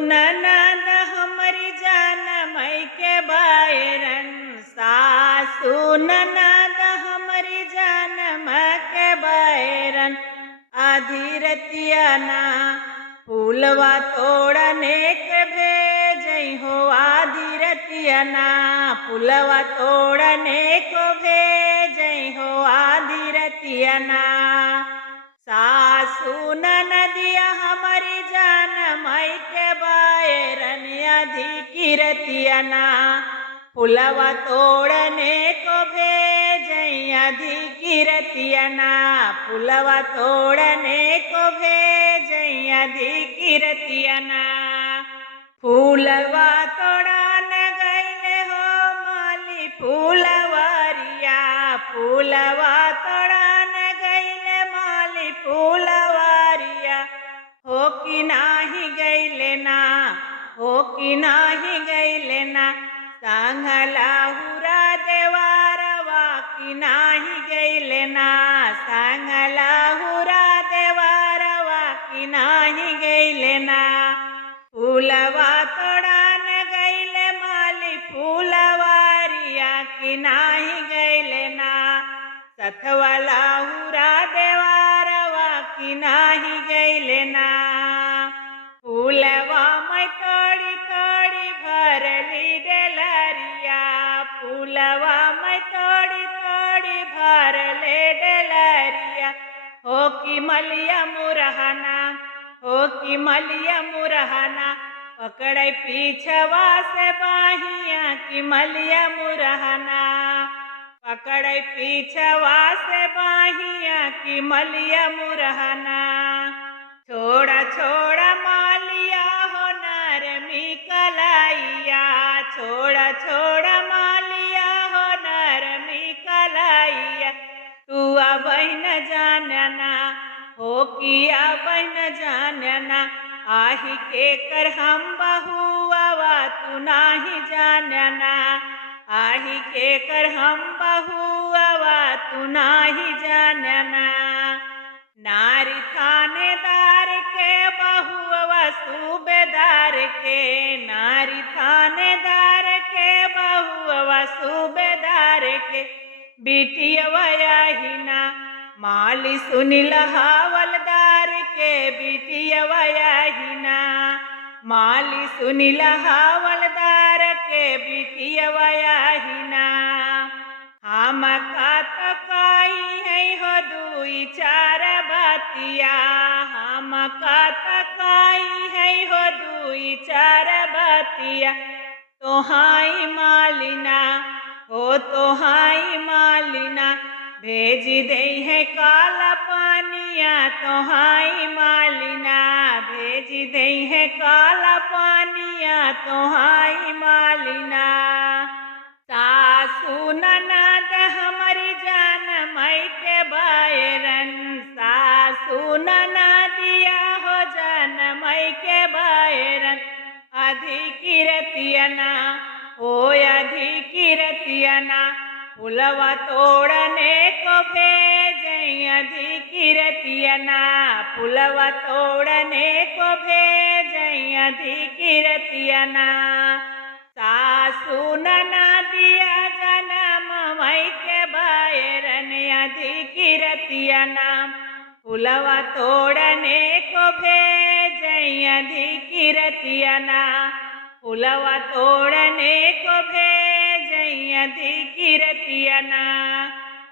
ननद हमरी जान मई के बायरन, सासू ननद हमरी जान मई के बायरन। आधी रतिया ना फूलवा तोड़ने के भेजई हो, आधी रतिया ना फूलवा तोड़ने को भेजई हो, आधी रतिया ना। सासू ननदिया हमारी जान मई के बायरन, आधी की रतिया ना फूलवा तोड़ने को भेजई, आधी की रतिया ना फूलवा तोड़ने को भेजई, आधी की रतिया ना। फूलवा तोड़न गईले हो माली फूलवारिया, फूलवा तोड़न गईले माली फूलवारिया। हो कि नाही गईले ना, हो कि नाही गईले ना, सांगला हुरा देवारवा कि नाही गईले ना, सांगला हुरा देवारवा कि नाही गईले ना। फूलवा तोड़न गईले माली फूलवारिया कि नाही गईले ना, सथवाला हुरा देवारवा कि नाही गईले ना। फूलवा मैं तोड़ी तोड़ी भरली डेलरिया, फूलवा मैं तोड़ी तोड़ी भरले डेलरिया। हो कि मलिया मुरहना, हो कि मलिया मुरहना, पकड़े पीछवा से बाहिया कि मलिया मुरहना, पकड़े पीछवा से बाहिया कि मलिया मुरहना। छोड़ा छोड़ा मालिया हो नरमी कलाइया, छोड़ा छोड़ा मालिया हो नरमी कलाइया। तू अब न जानना, हो कि अब न जानना, आही के कर हम बहुआ तू नाही जानना, आही के कर हम बहुआ तू नाही जानना। नारी थानेदार के बहुआ सूबेदार के, नारी थानेदार के बहुआ सूबेदार के। बिटिया यहिना माली सुनिल हवलदार के, बिटिया यहिना माली सुनिल हवलदार के, बिटिया यहिना। हम का तो काई है हो दुई चार बातिया, हम का तो काई है हो दुई चार बातिया। तोहाई मालिना, हो तोहाई मालिना, भेज दे है काला पानिया, तोहाई मालिना भेज दे है काला पानिया, तोहाई मालिना। सासू ननद हमारी जान मई के बायरन, सासू ननदिया हो जान मई के बायरन। आधी की रतिया ना, ओ आधी की रतिया ना, फूलवा तोड़ने को भेजई, आधी की रतिया ना फूलवा तोड़ने को भेजई, आधी की रतिया ना। सासू ननदिया जनम मई के बायरन, आधी की रतिया ना फूलवा तोड़ने को भेजई, आधी की रतिया ना फूलवा तोड़ने को भेजई, आधी की रतिया ना।